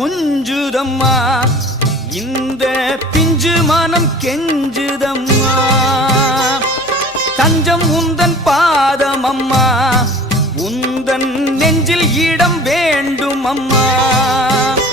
கொஞ்சுதம்மா, இந்த பிஞ்சு மனம் கெஞ்சுதம்மா. தஞ்சம் உந்தன் பாதம் அம்மா, உந்தன் நெஞ்சில் இடம் வேண்டும் அம்மா.